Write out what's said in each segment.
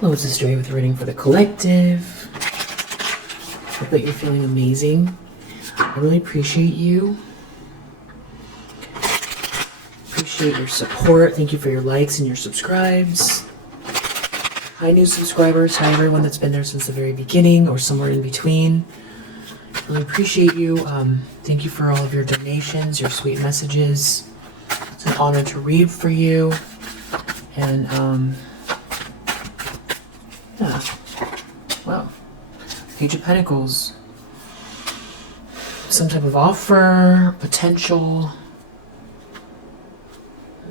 Hello, this is Joy with a reading for the collective. Hope that you're feeling amazing. I really appreciate you. Appreciate your support. Thank you for your likes and your subscribes. Hi, new subscribers. Hi, everyone that's been there since the very beginning or somewhere in between. Really appreciate you. Thank you for all of your donations, your sweet messages. It's an honor to read for you. And, yeah. Wow. Page of Pentacles. Some type of offer, potential.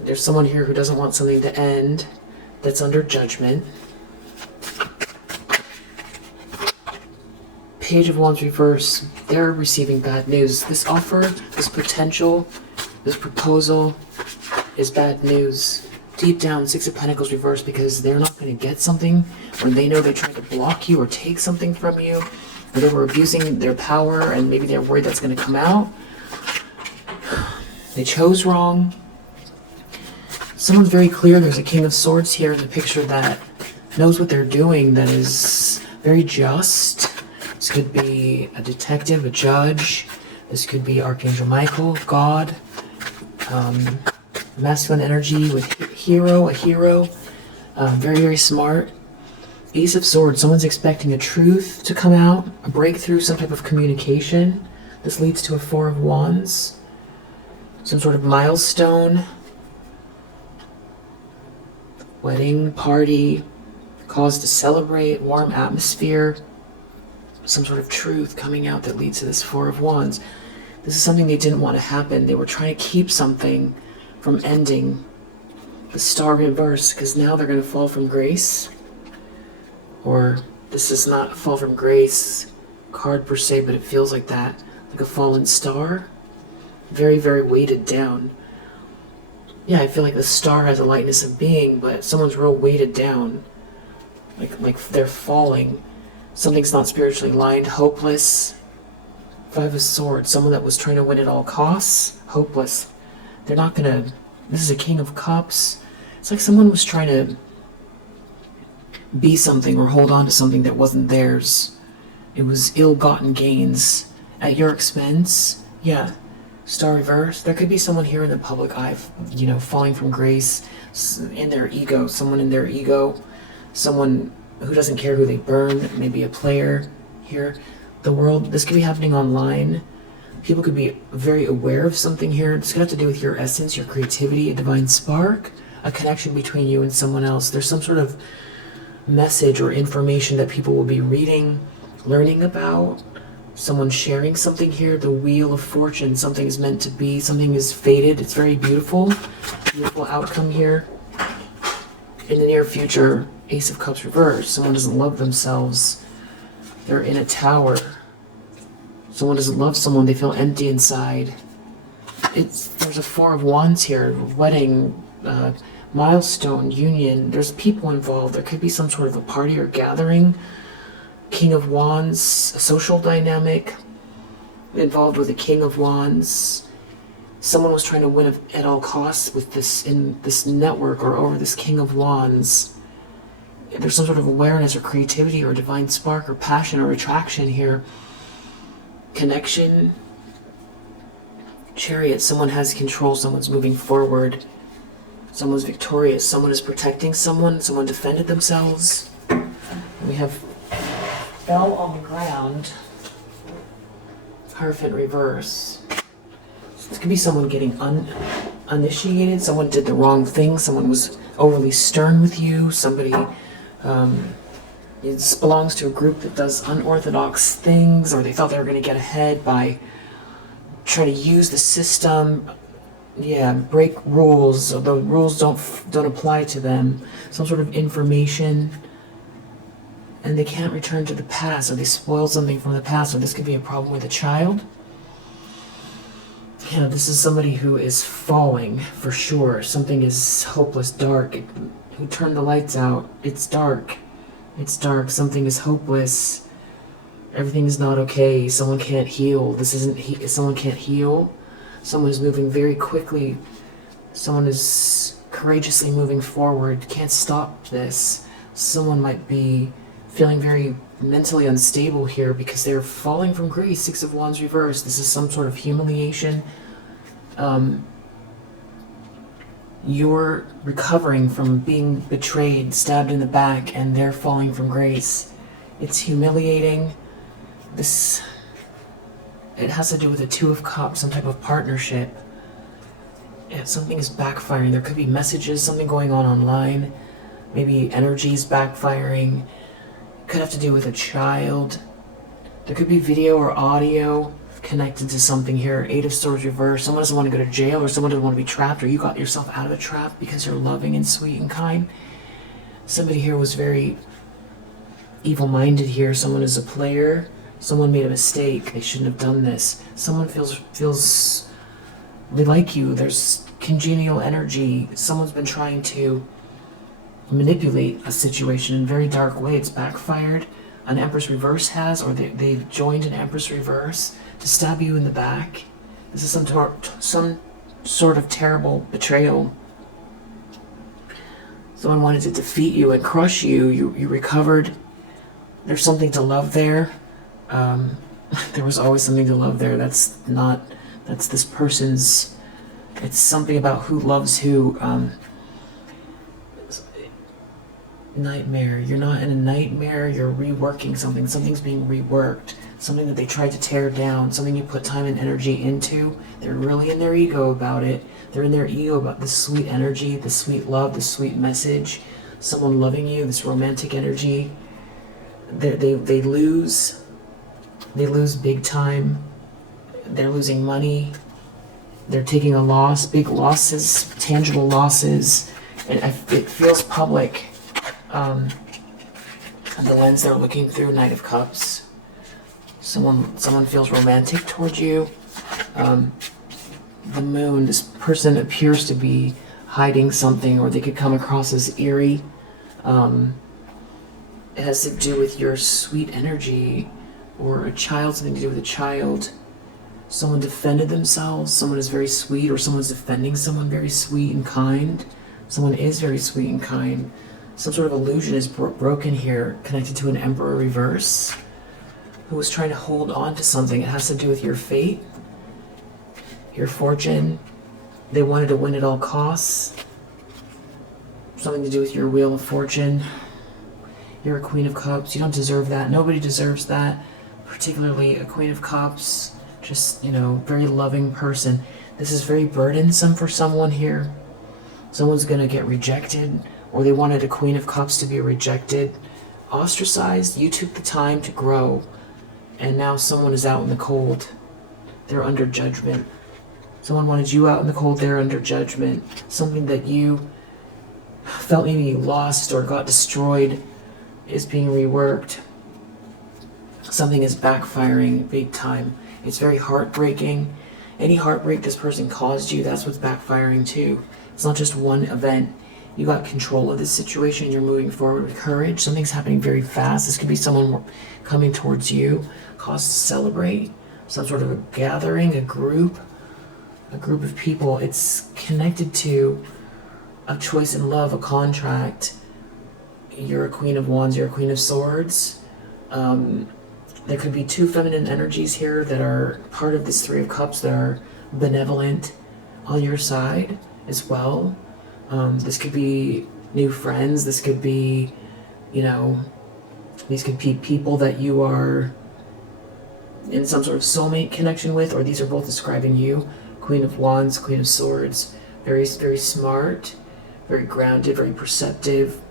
There's someone here who doesn't want something to end, that's under judgment. Page of Wands reverse. They're receiving bad news. This offer, this potential, this proposal is bad news. Deep down, Six of Pentacles reverse, because they're not going to get something when they know they tried to block you or take something from you, or they were abusing their power and maybe they're worried that's going to come out. They chose wrong. Someone's very clear. There's a King of Swords here in the picture that knows what they're doing, that is very just. This could be a detective, a judge. This could be Archangel Michael, God. Masculine energy with a hero. Very, very smart. Ace of Swords. Someone's expecting a truth to come out, a breakthrough, some type of communication. This leads to a Four of Wands. Some sort of milestone. Wedding, party, cause to celebrate, warm atmosphere. Some sort of truth coming out that leads to this Four of Wands. This is something they didn't want to happen. They were trying to keep something from ending. The Star reverse, because now they're going to fall from grace. Or this is not a fall from grace card per se, but it feels like that. Like a fallen star. Very, very weighted down. Yeah, I feel like the star has a lightness of being, but someone's real weighted down. Like they're falling. Something's not spiritually aligned. Hopeless. Five of Swords. Someone that was trying to win at all costs. Hopeless. They're not gonna... This is a King of Cups. It's like someone was trying to be something or hold on to something that wasn't theirs. It was ill-gotten gains at your expense. Yeah. Star reverse. There could be someone here in the public eye, you know, falling from grace in their ego. Someone in their ego. Someone who doesn't care who they burn. Maybe a player here. The world. This could be happening online. People could be very aware of something here. It's going to have to do with your essence, your creativity, a divine spark, a connection between you and someone else. There's some sort of message or information that people will be reading, learning about. Someone sharing something here. The Wheel of Fortune. Something is meant to be. Something is fated. It's very beautiful. Beautiful outcome here. In the near future, Ace of Cups reverse. Someone doesn't love themselves. They're in a tower. Someone doesn't love someone, they feel empty inside. There's a Four of Wands here, wedding, milestone, union. There's people involved. There could be some sort of a party or gathering. King of Wands, a social dynamic involved with the King of Wands. Someone was trying to win at all costs with this in this network or over this King of Wands. There's some sort of awareness or creativity or divine spark or passion or attraction here. Connection. Chariot. Someone has control. Someone's moving forward. Someone's victorious. Someone is protecting someone. Someone defended themselves. And we have fell on the ground. Hierophant reverse. So this could be someone getting uninitiated. Someone did the wrong thing. Someone was overly stern with you. Somebody... This belongs to a group that does unorthodox things, or they thought they were going to get ahead by trying to use the system. Yeah, break rules. So the rules don't apply to them. Some sort of information, and they can't return to the past, or they spoil something from the past, or this could be a problem with a child. Yeah, this is somebody who is falling for sure. Something is hopeless, dark. Who turned the lights out? It's dark. It's dark. Something is hopeless. Everything is not okay. Someone can't heal. This isn't someone can't heal. Someone is moving very quickly. Someone is courageously moving forward. Can't stop this. Someone might be feeling very mentally unstable here because they're falling from grace. Six of Wands reversed. This is some sort of humiliation. You're recovering from being betrayed, stabbed in the back, and they're falling from grace. It's humiliating. It has to do with the Two of Cups, some type of partnership. Yeah, something is backfiring. There could be messages, something going on online. Maybe energies backfiring. It could have to do with a child. There could be video or audio connected to something here. Eight of Swords reversed. Someone doesn't want to go to jail, or someone doesn't want to be trapped, or you got yourself out of a trap because you're loving and sweet and kind. Somebody here was very evil-minded here. Someone is a player. Someone made a mistake. They shouldn't have done this. Someone feels they like you. There's congenial energy. Someone's been trying to manipulate a situation in a very dark way. It's backfired. An Empress reverse has, or they've joined an Empress reverse to stab you in the back. This is some sort of terrible betrayal. Someone wanted to defeat you and crush you. You recovered. There's something to love there. There was always something to love there. That's this person's. It's something about who loves who. Nightmare. You're not in a nightmare. You're reworking something. Something's being reworked. Something that they tried to tear down. Something you put time and energy into. They're really in their ego about it. They're in their ego about this sweet energy, this sweet love, this sweet message. Someone loving you, this romantic energy. They lose. They lose big time. They're losing money. They're taking a loss, big losses, tangible losses. And it feels public. The lens they're looking through, Knight of Cups. Someone feels romantic towards you. The Moon, this person appears to be hiding something, or they could come across as eerie. It has to do with your sweet energy, or a child, something to do with a child. Someone defended themselves. Someone is very sweet, or someone's defending someone very sweet and kind. Someone is very sweet and kind. Some sort of illusion is broken here, connected to an Emperor reverse who was trying to hold on to something. It has to do with your fate, your fortune. They wanted to win at all costs. Something to do with your Wheel of Fortune. You're a Queen of Cups. You don't deserve that. Nobody deserves that, particularly a Queen of Cups. Just, very loving person. This is very burdensome for someone here. Someone's going to get rejected, or they wanted a Queen of Cups to be rejected, ostracized. You took the time to grow, and now someone is out in the cold. They're under judgment. Someone wanted you out in the cold. They're under judgment. Something that you felt maybe you lost or got destroyed is being reworked. Something is backfiring big time. It's very heartbreaking. Any heartbreak this person caused you, that's what's backfiring too. It's not just one event. You got control of this situation. You're moving forward with courage. Something's happening very fast. This could be someone coming towards you, cause to celebrate. Some sort of a gathering, a group of people. It's connected to a choice in love, a contract. You're a Queen of Wands. You're a Queen of Swords. There could be two feminine energies here that are part of this Three of Cups that are benevolent on your side as well. This could be new friends. This could be, these could be people that you are in some sort of soulmate connection with, or these are both describing you. Queen of Wands, Queen of Swords. Very, very smart, very grounded, very perceptive.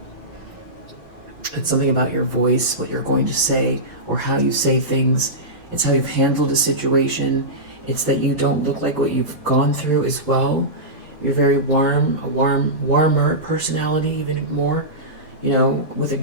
It's something about your voice, what you're going to say, or how you say things. It's how you've handled a situation. It's that you don't look like what you've gone through as well. You're very warm, warmer personality, even more. With a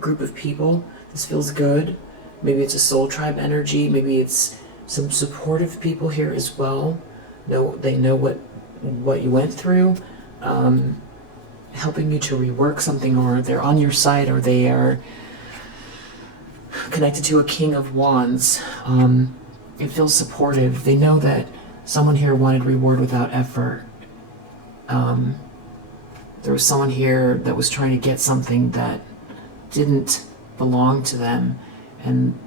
group of people, this feels good. Maybe it's a soul tribe energy. Maybe it's some supportive people here as well. They know what you went through, helping you to rework something, or they're on your side, or they are connected to a King of Wands. It feels supportive. They know that someone here wanted reward without effort. There was someone here that was trying to get something that didn't belong to them, and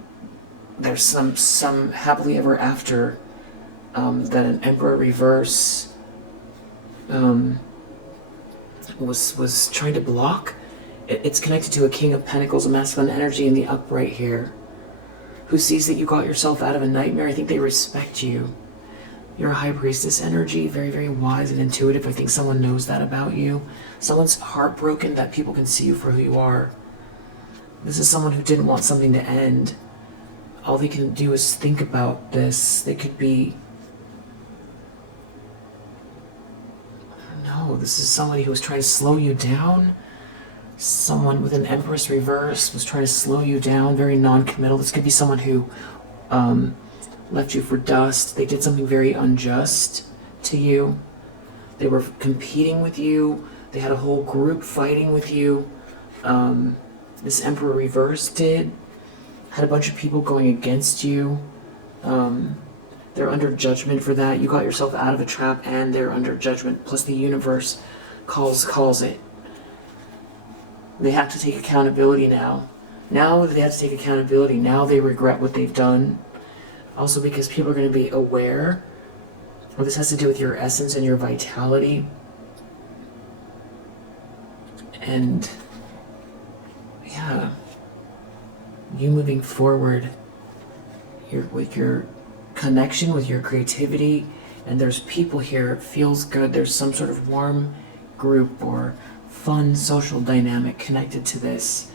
there's some happily ever after that an Emperor reverse was trying to block. It's connected to a King of Pentacles, a masculine energy in the upright here, who sees that you got yourself out of a nightmare. I think they respect you. You're a High Priestess energy, very, very wise and intuitive. I think someone knows that about you. Someone's heartbroken that people can see you for who you are. This is someone who didn't want something to end. All they can do is think about this. They could be... I don't know. This is somebody who was trying to slow you down. Someone with an Empress reverse was trying to slow you down, very non-committal. This could be someone who left you for dust. They did something very unjust to you. They were competing with you. They had a whole group fighting with you. This Emperor reverse had a bunch of people going against you. They're under judgment for that. You got yourself out of a trap and they're under judgment. Plus the universe calls it. They have to take accountability now. Now they have to take accountability. Now they regret what they've done. Also because people are going to be aware, or this has to do with your essence and your vitality. And yeah, you moving forward, with your connection, with your creativity, and there's people here, it feels good. There's some sort of warm group or fun social dynamic connected to this.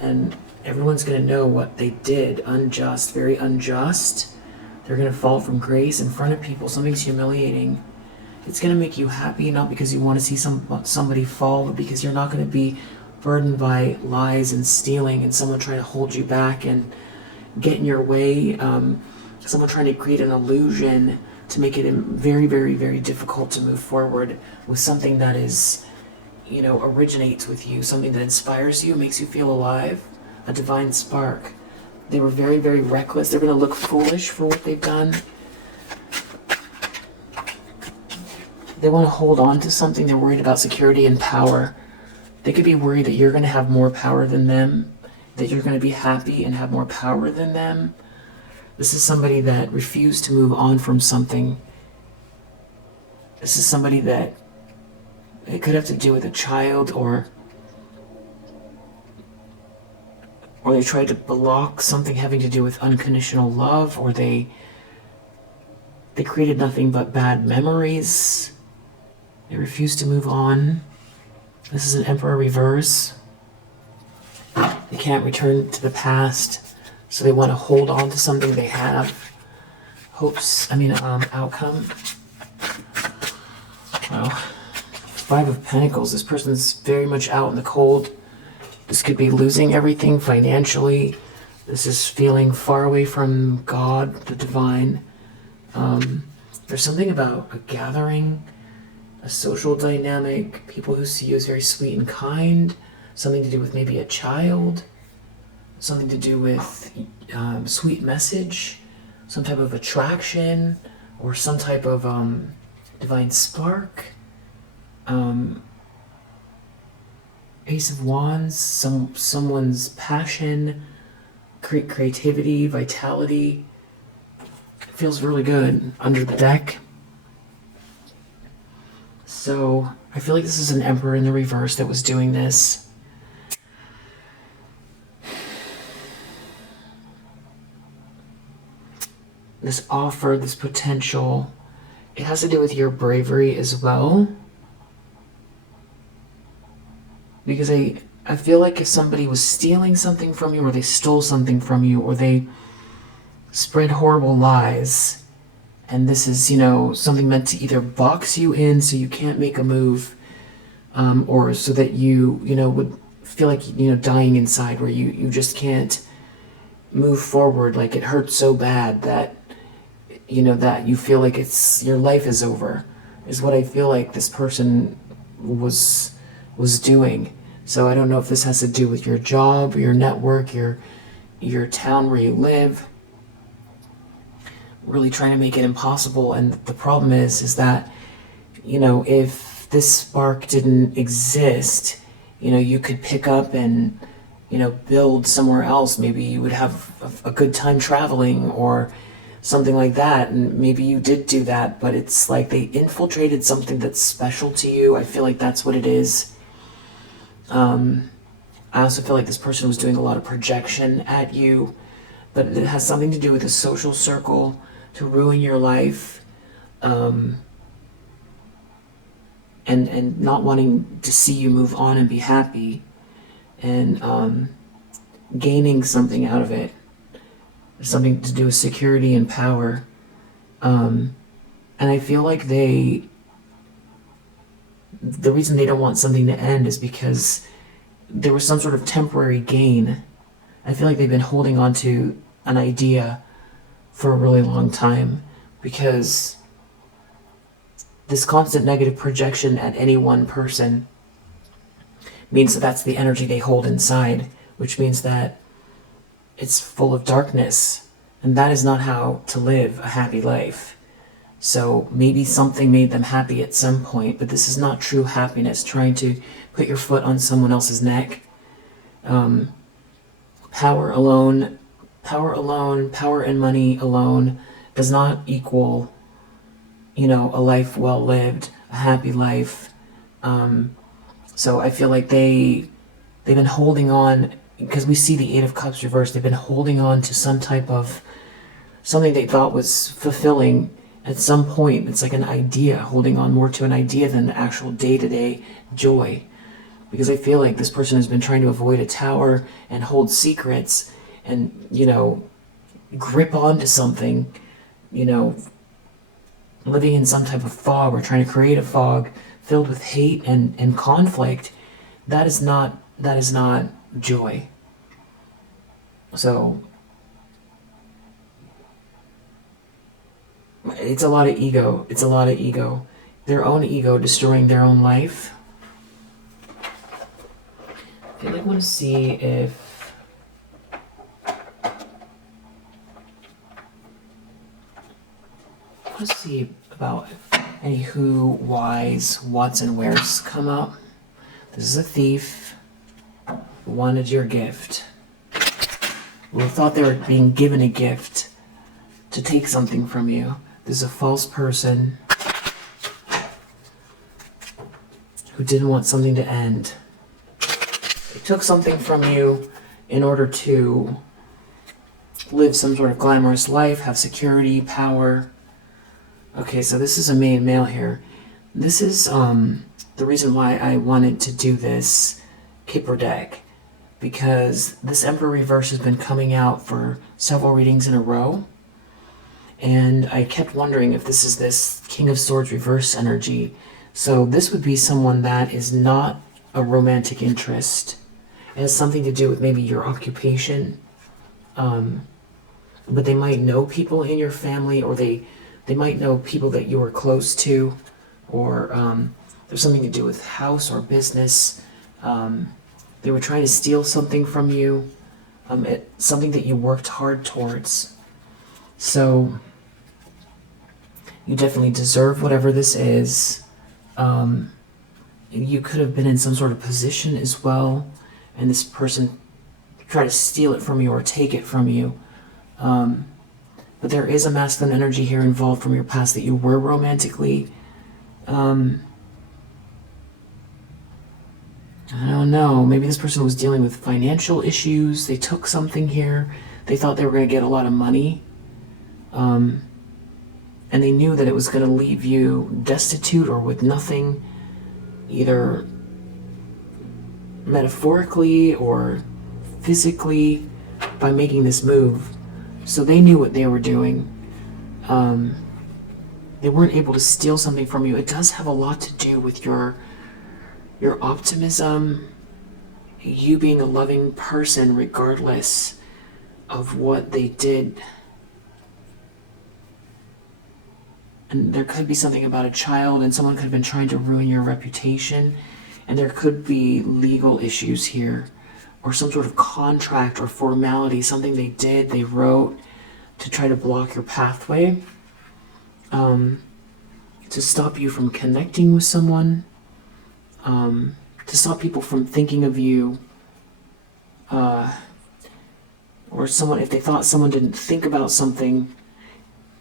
And everyone's going to know what they did, unjust, very unjust. They're going to fall from grace in front of people. Something's humiliating. It's going to make you happy, not because you want to see somebody fall, but because you're not going to be burdened by lies and stealing and someone trying to hold you back and get in your way. Someone trying to create an illusion to make it very, very, very difficult to move forward with something that is, originates with you, something that inspires you, makes you feel alive, a divine spark. They were very, very reckless. They're going to look foolish for what they've done. They want to hold on to something. They're worried about security and power. They could be worried that you're going to have more power than them, that you're going to be happy and have more power than them. This is somebody that refused to move on from something. This is somebody that it could have to do with a child, or they tried to block something having to do with unconditional love, or they created nothing but bad memories. They refused to move on. This is an Emperor reverse. They can't return to the past, so they want to hold on to something they have. Outcome. Well, Five of Pentacles. This person's very much out in the cold. This could be losing everything financially. This is feeling far away from God, the divine. There's something about a gathering, a social dynamic, people who see you as very sweet and kind, something to do with maybe a child, something to do with sweet message, some type of attraction, or some type of divine spark. Ace of Wands, someone's passion, creativity, vitality. It feels really good under the deck. So I feel like this is an Emperor in the reverse that was doing this. This offer, this potential, it has to do with your bravery as well. Because I feel like if somebody was stealing something from you, or they stole something from you, or they spread horrible lies, and this is, something meant to either box you in so you can't make a move, or so that you, would feel like, dying inside, where you just can't move forward, like it hurts so bad that, that you feel like your life is over, is what I feel like this person was doing. So I don't know if this has to do with your job, your network, your town where you live, really trying to make it impossible. And the problem is that, if this spark didn't exist, you could pick up and build somewhere else. Maybe you would have a good time traveling or something like that, and maybe you did do that, but it's like they infiltrated something that's special to you. I feel like that's what it is. I also feel like this person was doing a lot of projection at you, but it has something to do with a social circle to ruin your life, and not wanting to see you move on and be happy, and gaining something out of it, something to do with security and power. And I feel like the reason they don't want something to end is because there was some sort of temporary gain. I feel like they've been holding on to an idea for a really long time, because this constant negative projection at any one person means that that's the energy they hold inside, which means that it's full of darkness, and that is not how to live a happy life. So maybe something made them happy at some point, but this is not true happiness, trying to put your foot on someone else's neck. Power and money alone does not equal, a life well lived, a happy life. So I feel like they've been holding on, because we see the Eight of Cups reversed. They've been holding on to some type of something they thought was fulfilling at some point. It's like an idea, holding on more to an idea than the actual day-to-day joy. Because I feel like this person has been trying to avoid a tower and hold secrets and, grip onto something, living in some type of fog, or trying to create a fog filled with hate and conflict. That is not joy. So it's a lot of ego. Their own ego destroying their own life. I feel like I want to see if about any who, whys, whats, and wheres come up. This is a thief who wanted your gift, who thought they were being given a gift to take something from you. This is a false person who didn't want something to end. They took something from you in order to live some sort of glamorous life, have security, power. Okay, so this is a main male here. This is the reason why I wanted to do this Kipper deck, because this Emperor reverse has been coming out for several readings in a row, and I kept wondering if this is this King of Swords reverse energy. So this would be someone that is not a romantic interest. It has something to do with maybe your occupation, but they might know people in your family, or they might know people that you are close to, or there's something to do with house or business. They were trying to steal something from you, something that you worked hard towards. So you definitely deserve whatever this is. You could have been in some sort of position as well, and this person tried to steal it from you or take it from you. But there is a masculine energy here involved from your past that you were romantically. I don't know. Maybe this person was dealing with financial issues. They took something here. They thought they were going to get a lot of money. And they knew that it was going to leave you destitute or with nothing, either metaphorically or physically, by making this move. So they knew what they were doing. They weren't able to steal something from you. It does have a lot to do with your optimism, you being a loving person regardless of what they did. And there could be something about a child, and someone could have been trying to ruin your reputation, and there could be legal issues here, or some sort of contract or formality, something they wrote to try to block your pathway, to stop you from connecting with someone, to stop people from thinking of you, or someone, if they thought someone didn't think about something,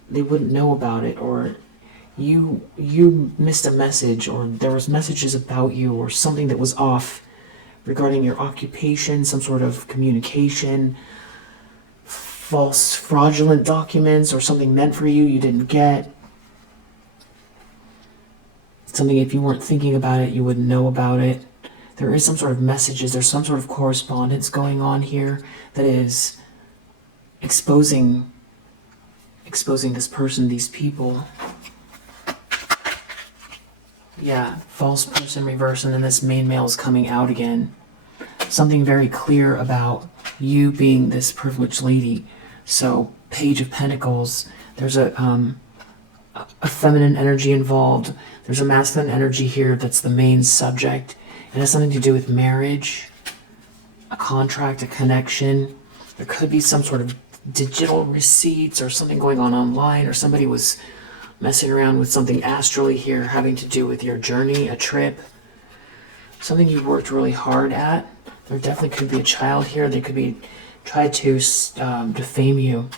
they wouldn't know about it, or you missed a message, or there was messages about you, or something that was off regarding your occupation, some sort of communication, false fraudulent documents, or something meant for you you didn't get. Something, if you weren't thinking about it, you wouldn't know about it. There is some sort of messages, there's some sort of correspondence going on here that is exposing this person, these people. Yeah, false person reverse, and then this main male is coming out again. Something very clear about you being this privileged lady. So, Page of Pentacles, there's a feminine energy involved. There's a masculine energy here that's the main subject. It has something to do with marriage, a contract, a connection. There could be some sort of digital receipts or something going on online, or somebody was messing around with something astrally here having to do with your journey, a trip, something you worked really hard at. There definitely could be a child here. They could be tried to defame you.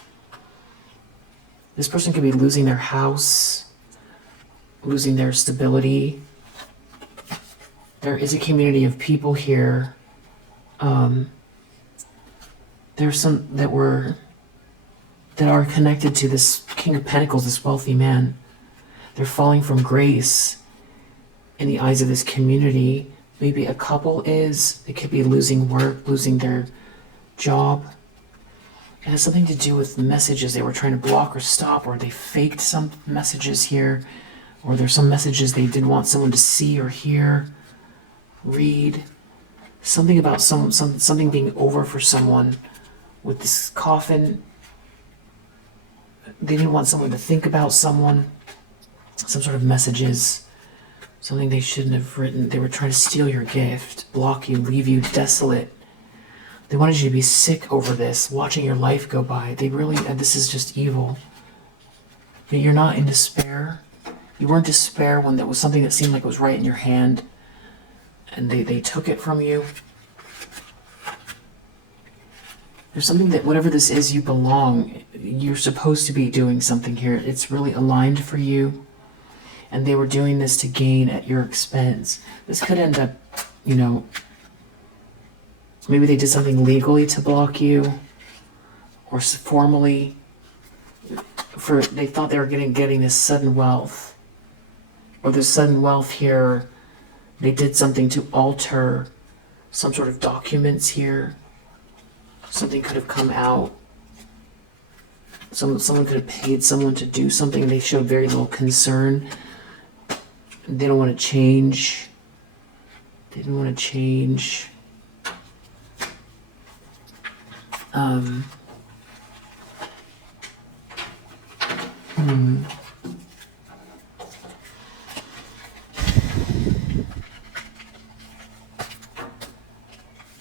This person could be losing their house, losing their stability. There is a community of people here. There's some that are connected to this King of Pentacles, this wealthy man. They're falling from grace in the eyes of this community. Maybe a couple is. It could be losing work, losing their job. It has something to do with messages they were trying to block or stop, or they faked some messages here, or there's some messages they didn't want someone to see or hear, read. Something about something being over for someone with this coffin. They didn't want someone to think about someone. Some sort of messages. Something they shouldn't have written. They were trying to steal your gift, block you, leave you desolate. They wanted you to be sick over this, watching your life go by. They really, this is just evil. But you're not in despair. You weren't in despair when there was something that seemed like it was right in your hand, and they took it from you. There's something that, whatever this is, you belong. You're supposed to be doing something here. It's really aligned for you. And they were doing this to gain at your expense. This could end up, maybe they did something legally to block you, or formally. They thought they were getting this sudden wealth, or this sudden wealth here. They did something to alter some sort of documents here. Something could have come out. Someone could have paid someone to do something. They showed very little concern. They don't want to change. They didn't want to change.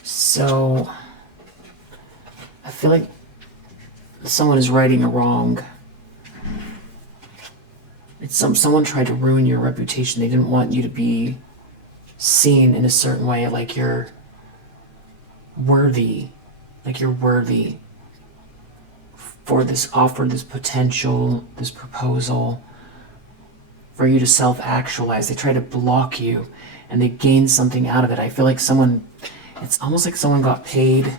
So, I feel like someone is righting a wrong. It's someone tried to ruin your reputation. They didn't want you to be seen in a certain way, like you're worthy for this offer, this potential, this proposal, for you to self-actualize. They try to block you, and they gain something out of it. I feel like it's almost like someone got paid,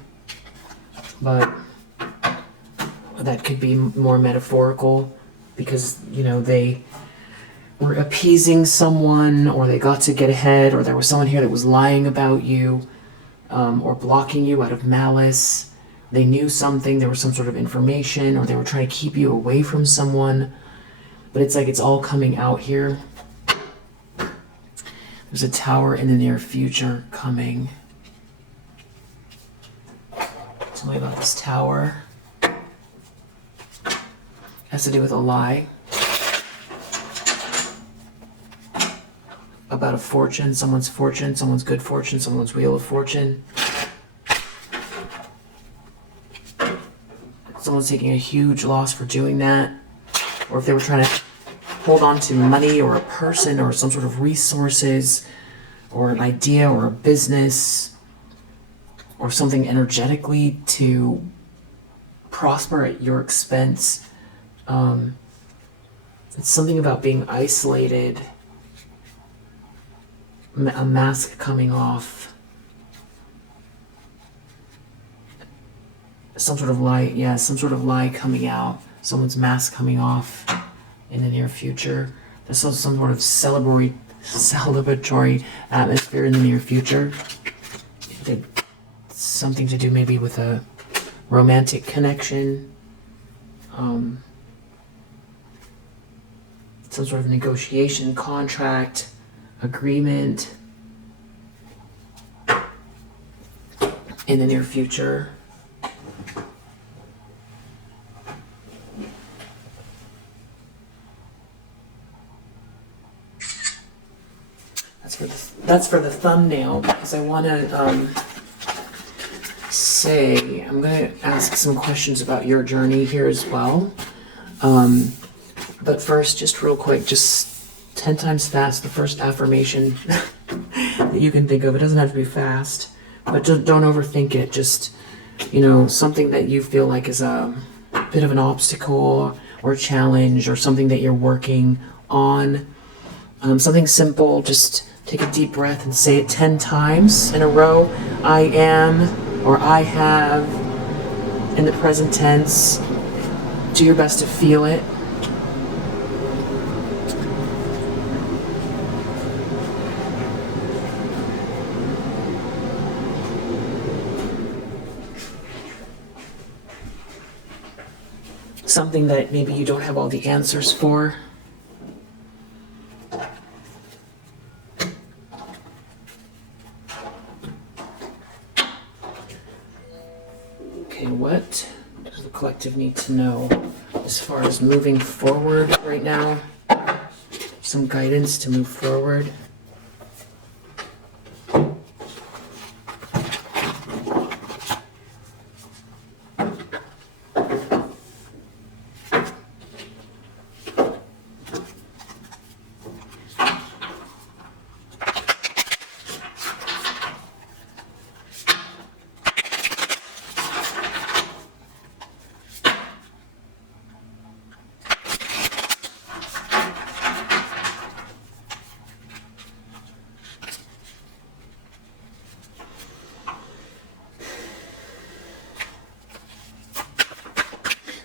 but that could be more metaphorical, because, they were appeasing someone, or they got to get ahead, or there was someone here that was lying about you, or blocking you out of malice. They knew something, there was some sort of information, or they were trying to keep you away from someone. But it's like it's all coming out here. There's a tower in the near future coming. Tell me about this tower. It has to do with a lie. About a fortune, someone's good fortune, someone's wheel of fortune. Someone's taking a huge loss for doing that. Or if they were trying to hold on to money, or a person, or some sort of resources, or an idea, or a business, or something energetically to prosper at your expense. It's something about being isolated, a mask coming off, some sort of lie coming out, someone's mask coming off in the near future. There's also some sort of celebratory atmosphere in the near future. Something to do maybe with a romantic connection, some sort of negotiation, contract, agreement in the near future. That's for the thumbnail, because I want to say, I'm going to ask some questions about your journey here as well. But first, just real quick, just 10 times fast, the first affirmation that you can think of. It doesn't have to be fast, but don't overthink it. Just, something that you feel like is a bit of an obstacle or challenge, or something that you're working on. Something simple, just take a deep breath and say it 10 times in a row. I am, or I have, in the present tense. Do your best to feel it. Something that maybe you don't have all the answers for. Okay, what does the collective need to know as far as moving forward right now? Some guidance to move forward.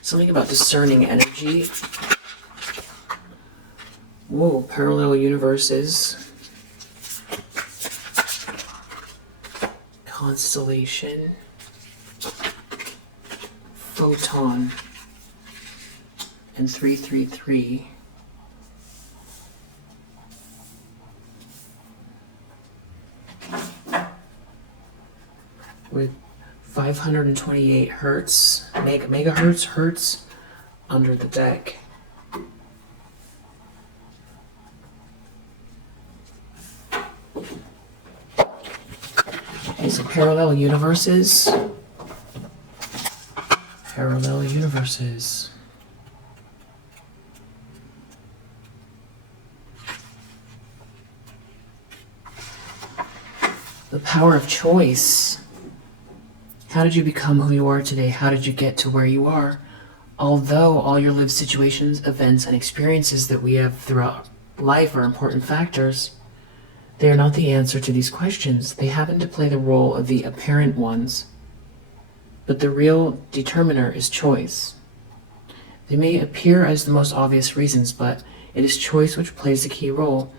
Something about discerning energy. Whoa, parallel universes. Constellation. Photon. And 333. With 528 hertz, hertz under the deck. Okay, so parallel universes. Parallel universes. The power of choice. How did you become who you are today? How did you get to where you are? Although all your lived situations, events, and experiences that we have throughout life are important factors, they are not the answer to these questions. They happen to play the role of the apparent ones. But the real determiner is choice. They may appear as the most obvious reasons, but it is choice which plays the key role.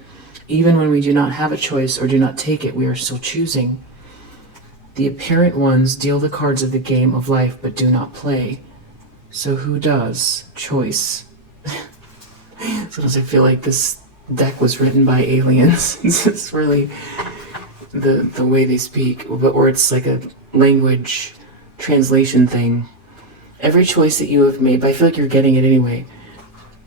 Even when we do not have a choice or do not take it, we are still choosing. The apparent ones deal the cards of the game of life but do not play. So who does? Choice. Sometimes I feel like this deck was written by aliens. It's really the way they speak, or it's like a language translation thing. Every choice that you have made, but I feel like you're getting it anyway.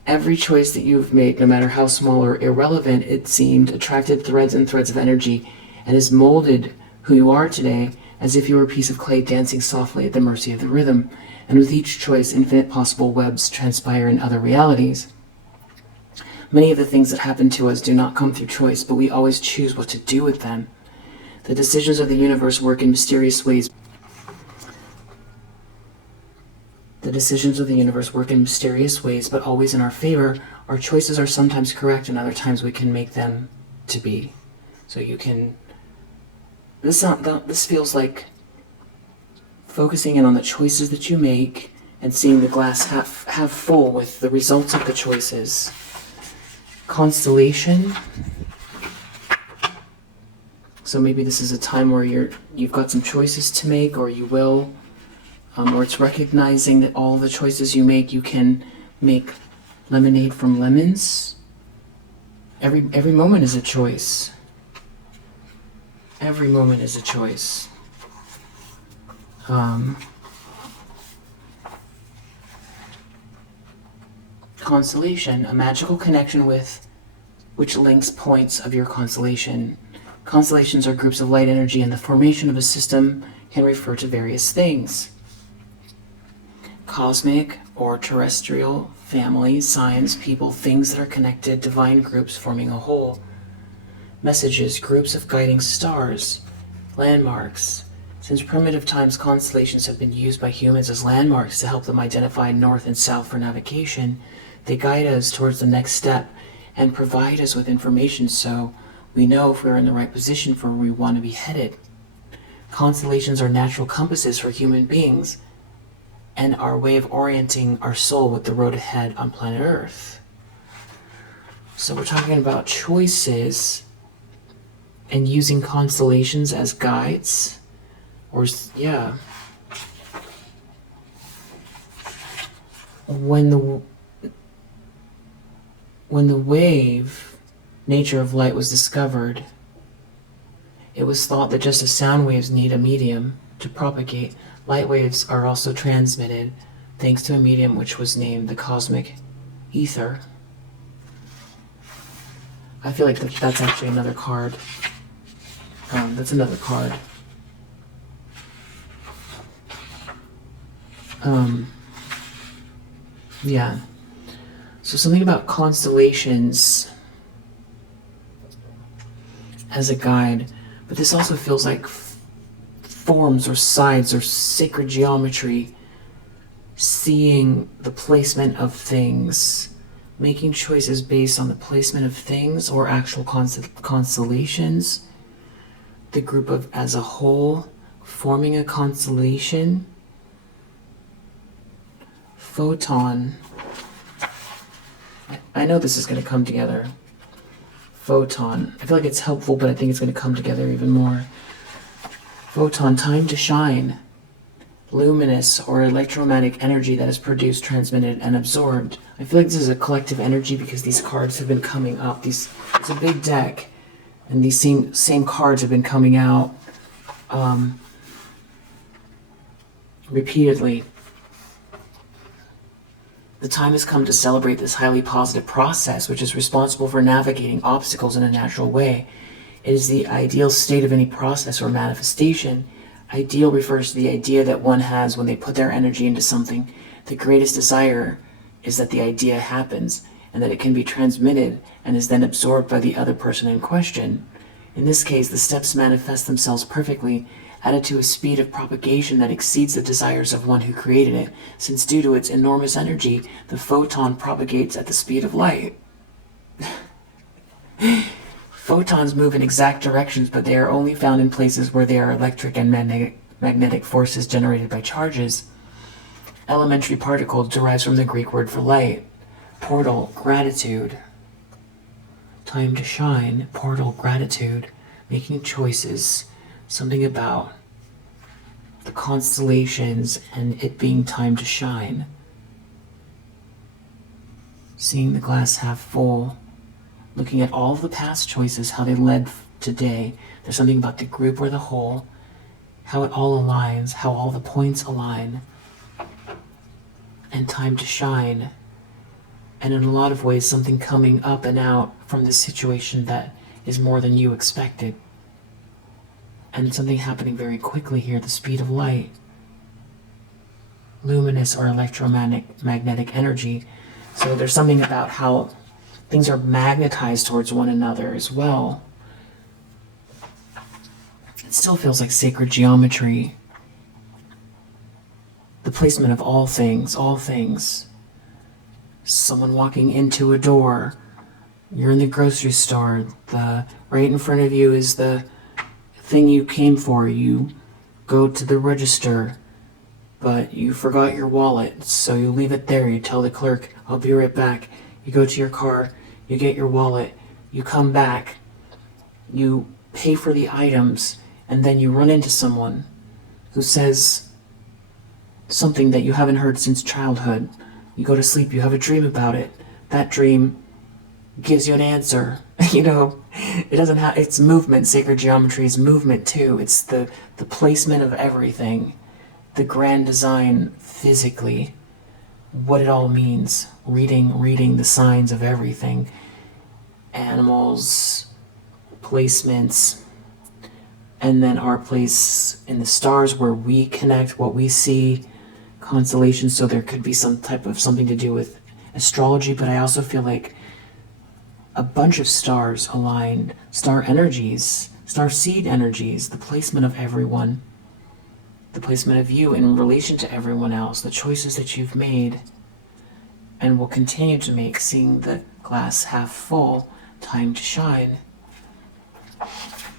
Every choice that you've made, no matter how small or irrelevant it seemed, attracted threads and threads of energy and has molded who you are today, as if you were a piece of clay dancing softly at the mercy of the rhythm, and with each choice infinite possible webs transpire in other realities. Many of the things that happen to us do not come through choice, but we always choose what to do with them. The decisions of the universe work in mysterious ways The decisions of the universe work in mysterious ways, but always in our favor. Our choices are sometimes correct, and other times we can make them to be. So you can... This feels like focusing in on the choices that you make and seeing the glass half full with the results of the choices. Constellation. So maybe this is a time where you've got some choices to make, or you will, or it's recognizing that all the choices you make, you can make lemonade from lemons. Every moment is a choice. Every moment is a choice. Constellation, a magical connection which links points of your constellation. Constellations are groups of light energy, and the formation of a system can refer to various things. Cosmic or terrestrial, families, signs, people, things that are connected, divine groups forming a whole. Messages, groups of guiding stars, landmarks. Since primitive times, constellations have been used by humans as landmarks to help them identify north and south for navigation. They guide us towards the next step and provide us with information so we know if we're in the right position for where we want to be headed. Constellations are natural compasses for human beings and our way of orienting our soul with the road ahead on planet Earth. So we're talking about choices and using constellations as guides, or yeah. When the wave nature of light was discovered, it was thought that just as sound waves need a medium to propagate, light waves are also transmitted thanks to a medium which was named the cosmic ether. I feel like that's actually another card. That's another card. Yeah. So something about constellations as a guide, but this also feels like forms or sides or sacred geometry, seeing the placement of things, making choices based on the placement of things or actual constellations, the group of as a whole, forming a constellation. Photon. I know this is going to come together. Photon. I feel like it's helpful, but I think it's going to come together even more. Photon, time to shine. Luminous or electromagnetic energy that is produced, transmitted, and absorbed. I feel like this is a collective energy because these cards have been coming up. It's a big deck, and these same cards have been coming out repeatedly. The time has come to celebrate this highly positive process, which is responsible for navigating obstacles in a natural way. It is the ideal state of any process or manifestation. Ideal refers to the idea that one has when they put their energy into something. The greatest desire is that the idea happens, and that it can be transmitted and is then absorbed by the other person in question. In this case, the steps manifest themselves perfectly, added to a speed of propagation that exceeds the desires of one who created it, since due to its enormous energy, the photon propagates at the speed of light. Photons move in exact directions, but they are only found in places where there are electric and magnetic forces generated by charges. Elementary particle derives from the Greek word for light. Portal, gratitude. Time to shine, portal, gratitude. Making choices. Something about the constellations and it being time to shine. Seeing the glass half full. Looking at all of the past choices, how they led today. There's something about the group or the whole, how it all aligns, how all the points align. And time to shine. And in a lot of ways, something coming up and out from this situation that is more than you expected. And something happening very quickly here, the speed of light. Luminous or electromagnetic energy. So there's something about how things are magnetized towards one another as well. It still feels like sacred geometry. The the placement of all things. Someone walking into a door, you're in the grocery store, right in front of you is the thing you came for. You go to the register, but you forgot your wallet, so you leave it there. You tell the clerk, I'll be right back. You go to your car, you get your wallet, you come back, you pay for the items, and then you run into someone who says something that you haven't heard since childhood. You go to sleep, you have a dream about it. That dream gives you an answer. It doesn't have, it's movement. Sacred geometry is movement too. It's the placement of everything, the grand design physically, what it all means. Reading the signs of everything. Animals, placements, and then our place in the stars where we connect, what we see, constellations. So there could be some type of something to do with astrology, but I also feel like a bunch of stars aligned, star energies, starseed energies, the placement of everyone, the placement of you in relation to everyone else, the choices that you've made and will continue to make, seeing the glass half full, time to shine.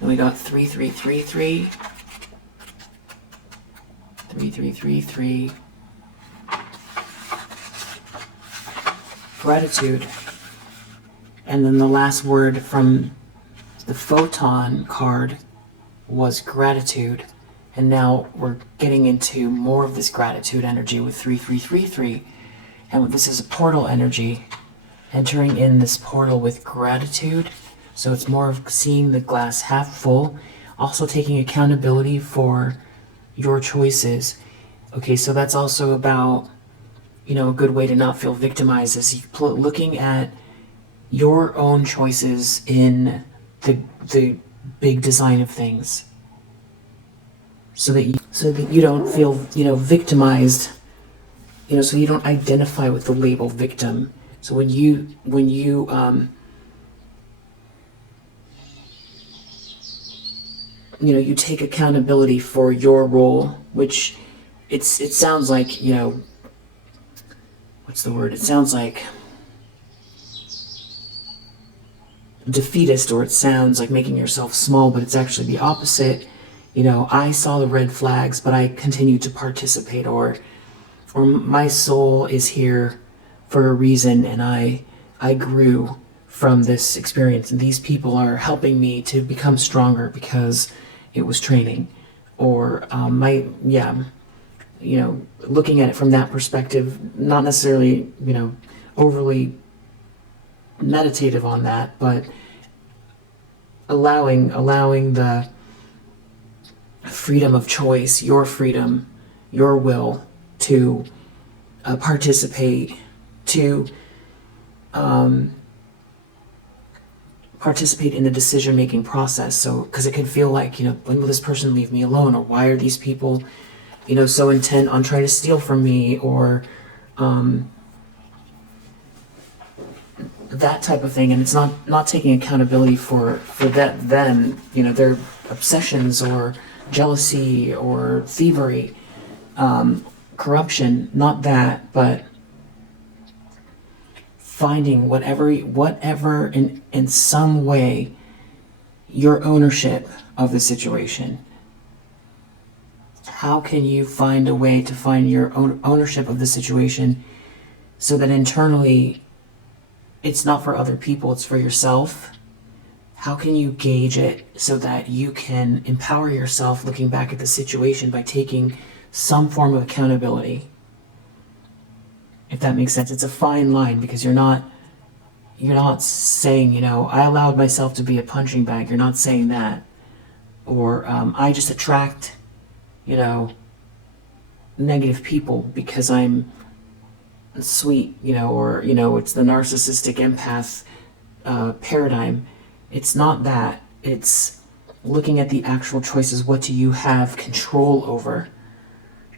And we got 3333, 3333, gratitude. And then the last word from the photon card was gratitude. And now we're getting into more of this gratitude energy with 3333. And this is a portal energy, entering in this portal with gratitude. So it's more of seeing the glass half full, also taking accountability for your choices. Okay, so that's also about, a good way to not feel victimized is looking at your own choices in the big design of things, so that you don't feel victimized, so you don't identify with the label victim. So when you you take accountability for your role, which it sounds like, what's the word? It sounds like defeatist, or it sounds like making yourself small, but it's actually the opposite. I saw the red flags, but I continue to participate, or my soul is here for a reason, and I grew from this experience, and these people are helping me to become stronger because it was training. Or looking at it from that perspective, not necessarily overly meditative on that, but allowing the freedom of choice, your freedom, your will to participate, to participate in the decision-making process. So, because it can feel like, when will this person leave me alone, or why are these people, so intent on trying to steal from me, or that type of thing. And it's not taking accountability for that, them, their obsessions or jealousy or thievery, corruption, not that, but finding whatever in some way your ownership of the situation. How can you find a way to find your own ownership of the situation, so that internally it's not for other people, it's for yourself? How can you gauge it so that you can empower yourself looking back at the situation by taking some form of accountability? If that makes sense. It's a fine line, because you're not saying, I allowed myself to be a punching bag. You're not saying that. Or I just attract, negative people because I'm sweet, or, it's the narcissistic empath paradigm. It's not that. It's looking at the actual choices. What do you have control over?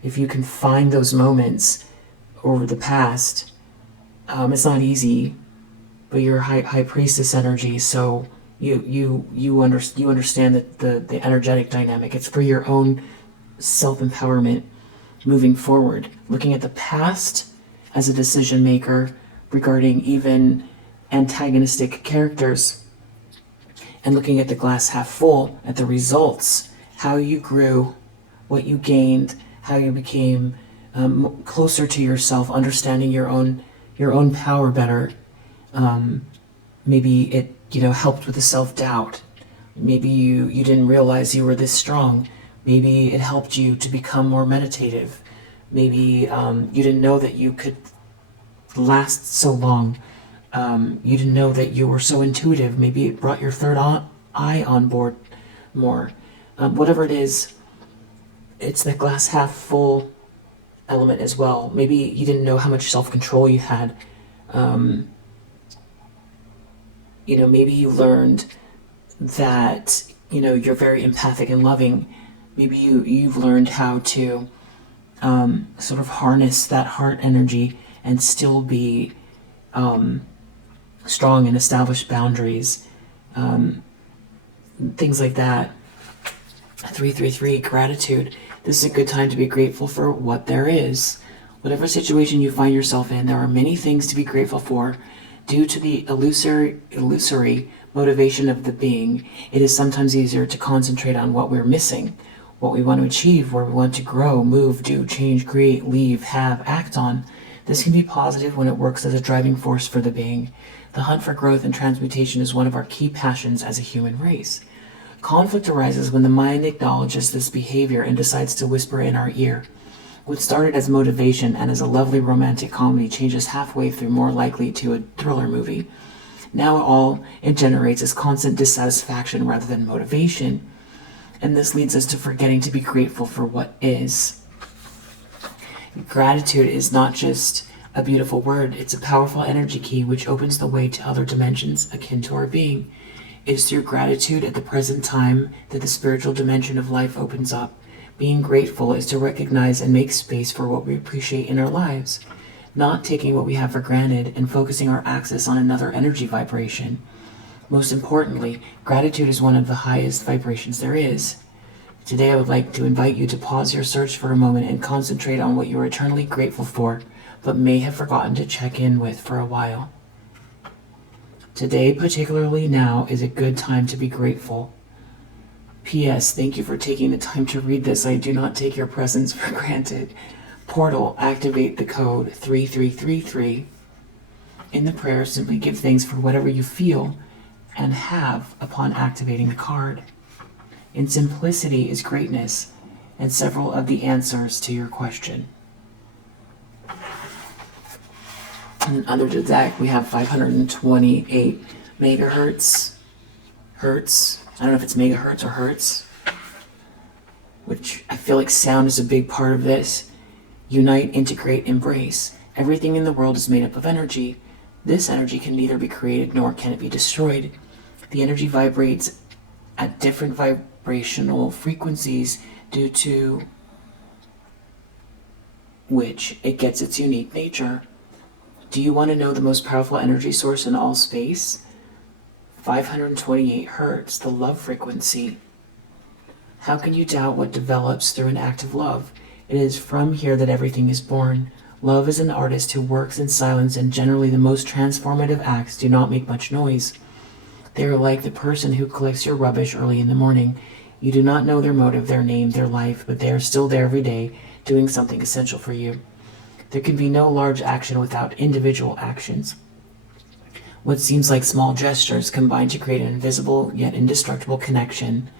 If you can find those moments over the past, it's not easy, but you're high priestess energy, so you understand that the energetic dynamic. It's for your own self-empowerment. moving forward, looking at the past as a decision maker regarding even antagonistic characters, and looking at the glass half full, at the results, how you grew, what you gained, how you became closer to yourself, understanding your own power better. Maybe it helped with the self-doubt. Maybe you didn't realize you were this strong. Maybe it helped you to become more meditative. Maybe you didn't know that you could last so long. You didn't know that you were so intuitive. Maybe it brought your third eye on board more. Whatever it is, it's the glass half full element as well. Maybe you didn't know how much self-control you had. Maybe you learned that you're very empathic and loving. Maybe you've learned how to sort of harness that heart energy and still be strong and establish boundaries, things like that. 333, gratitude. This is a good time to be grateful for what there is. Whatever situation you find yourself in, there are many things to be grateful for. Due to the illusory motivation of the being, it is sometimes easier to concentrate on what we're missing, what we want to achieve, where we want to grow, move, do, change, create, leave, have, act on. This can be positive when it works as a driving force for the being. The hunt for growth and transmutation is one of our key passions as a human race. Conflict arises when the mind acknowledges this behavior and decides to whisper in our ear. What started as motivation and as a lovely romantic comedy changes halfway through more likely to a thriller movie. Now all it generates is constant dissatisfaction rather than motivation. And this leads us to forgetting to be grateful for what is. Gratitude is not just a beautiful word, it's a powerful energy key which opens the way to other dimensions akin to our being. It is through gratitude at the present time that the spiritual dimension of life opens up. Being grateful is to recognize and make space for what we appreciate in our lives, not taking what we have for granted and focusing our access on another energy vibration. Most importantly, gratitude is one of the highest vibrations there is. Today I would like to invite you to pause your search for a moment and concentrate on what you are eternally grateful for, but may have forgotten to check in with for a while. Today, particularly now, is a good time to be grateful. P.S. Thank you for taking the time to read this. I do not take your presence for granted. Portal, activate the code 3333. In the prayer, simply give thanks for whatever you feel and have upon activating the card. In simplicity is greatness and several of the answers to your question. And under the deck, we have 528 megahertz. Hertz. I don't know if it's megahertz or hertz, which I feel like sound is a big part of this. Unite, integrate, embrace. Everything in the world is made up of energy. This energy can neither be created nor can it be destroyed. The energy vibrates at different vibrational frequencies due to which it gets its unique nature. Do you want to know the most powerful energy source in all space? 528 hertz, the love frequency. How can you doubt what develops through an act of love? It is from here that everything is born. Love is an artist who works in silence, and generally the most transformative acts do not make much noise. They are like the person who collects your rubbish early in the morning. You do not know their motive, their name, their life, but they are still there every day, doing something essential for you. There can be no large action without individual actions. What seems like small gestures combine to create an invisible yet indestructible connection.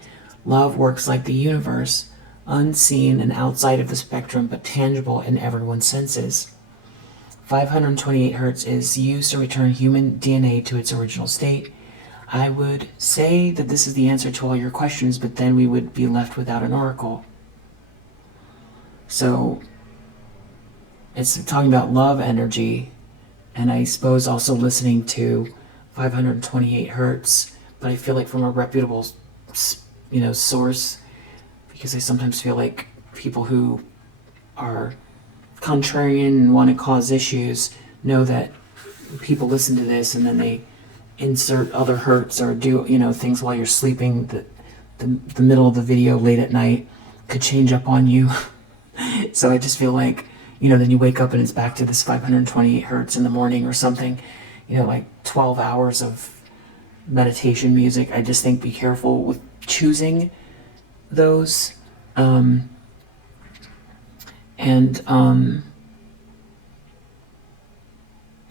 Love works like the universe, unseen and outside of the spectrum, but tangible in everyone's senses. 528 hertz is used to return human DNA to its original state. I would say that this is the answer to all your questions, but then we would be left without an oracle. So, it's talking about love energy, and I suppose also listening to 528 hertz, but I feel like from a reputable, source, because I sometimes feel like people who are contrarian and want to cause issues know that people listen to this and then they insert other hertz or do, things while you're sleeping. The middle of the video late at night could change up on you. it. So I just feel like, you know, then you wake up and it's back to this 528 hertz in the morning or something, you know, like 12 hours of meditation music. I just think be careful with choosing those.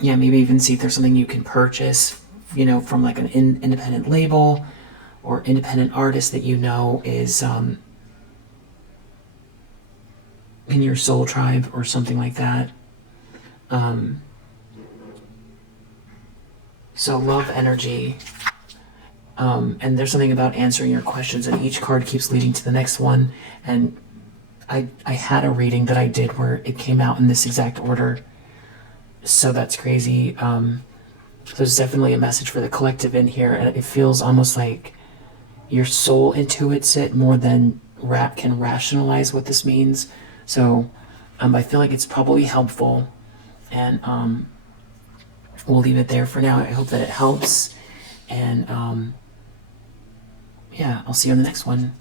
Yeah, maybe even see if there's something you can purchase, you know, from like an independent label or independent artist that you know is in your soul tribe or something like that. So love energy. And there's something about answering your questions, and each card keeps leading to the next one. And I had a reading that I did where it came out in this exact order. So that's crazy. So there's definitely a message for the collective in here, and it feels almost like your soul intuits it more than can rationalize what this means. So I feel like it's probably helpful, and we'll leave it there for now. I hope that it helps, and yeah, I'll see you on the next one.